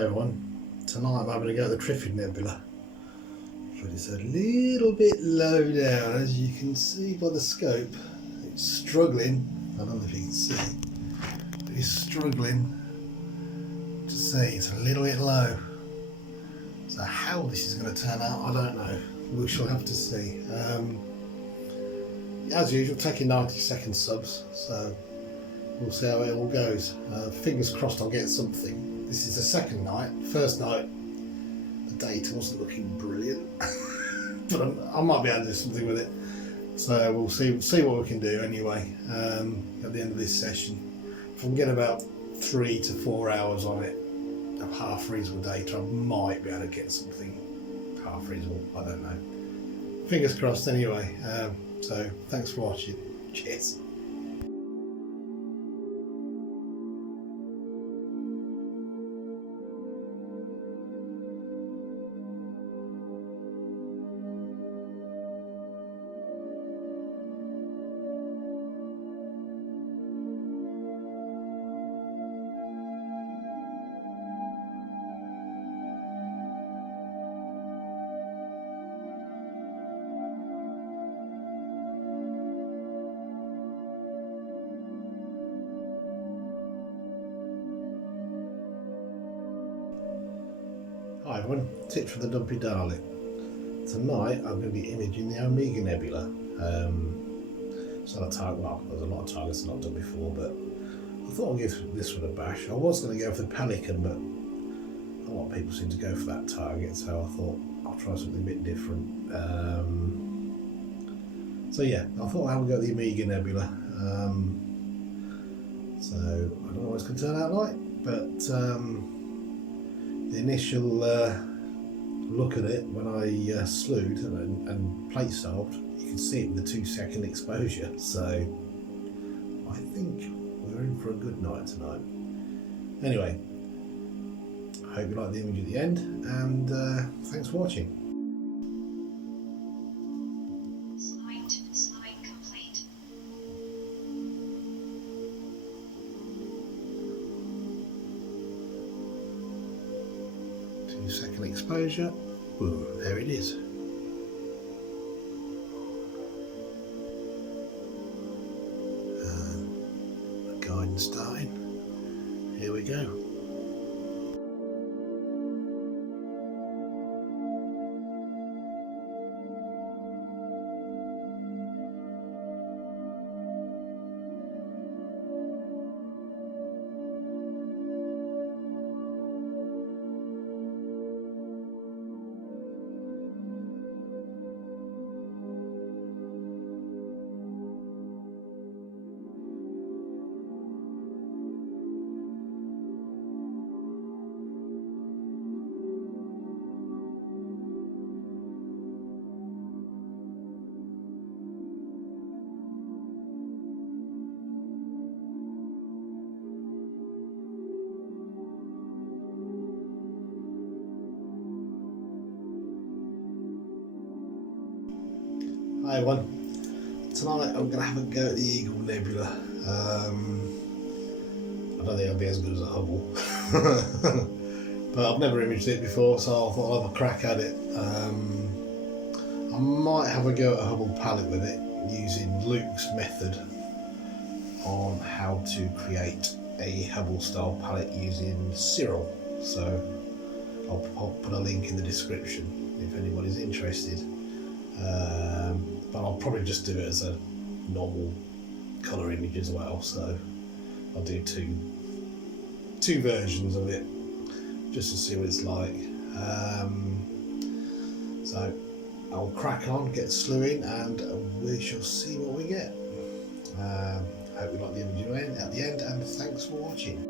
Hi everyone, tonight I'm having a go at the Triffid Nebula, but it's a little bit low down. As you can see by the scope, it's struggling. I don't know if you can see, but it's struggling to see. It's a little bit low, so how this is going to turn out I don't know. We shall have to see. As usual, taking 90-second subs, so we'll see how it all goes. Fingers crossed I'll get something. This is the second night. First night, the data wasn't looking brilliant, but I might be able to do something with it. So we'll see what we can do anyway at the end of this session. If I can get about 3 to 4 hours on it of half reasonable data, I might be able to get something half reasonable. I don't know. Fingers crossed anyway. So thanks for watching. Cheers. Hi everyone, tips for the Dumpy Darling. Tonight I'm going to be imaging the Omega Nebula. It's not a target, well, there's a lot of targets I've not done before, but I thought I'd give this one a bash. I was going to go for the Pelican, but a lot of people seem to go for that target, so I thought I'll try something a bit different. So yeah, I thought I would go the Omega Nebula. So I don't know what it's going to turn out like, but the initial look at it when I slewed and plate solved, you can see it with the 2-second exposure, so I think we're in for a good night tonight. Anyway, I hope you like the image at the end, and thanks for watching. Slowing complete. Second exposure. Ooh, there it is. Guidance starting. Here we go. Hi everyone, tonight I'm going to have a go at the Eagle Nebula. I don't think I'll be as good as a Hubble, but I've never imaged it before, so I thought I'll have a crack at it. I might have a go at a Hubble palette with it, using Luke's method on how to create a Hubble style palette using Siril, so I'll put a link in the description if anybody's interested. But I'll probably just do it as a normal colour image as well, so I'll do two versions of it just to see what it's like. So I'll crack on, get slewing, and we shall see what we get. Hope you like the image at the end, and thanks for watching.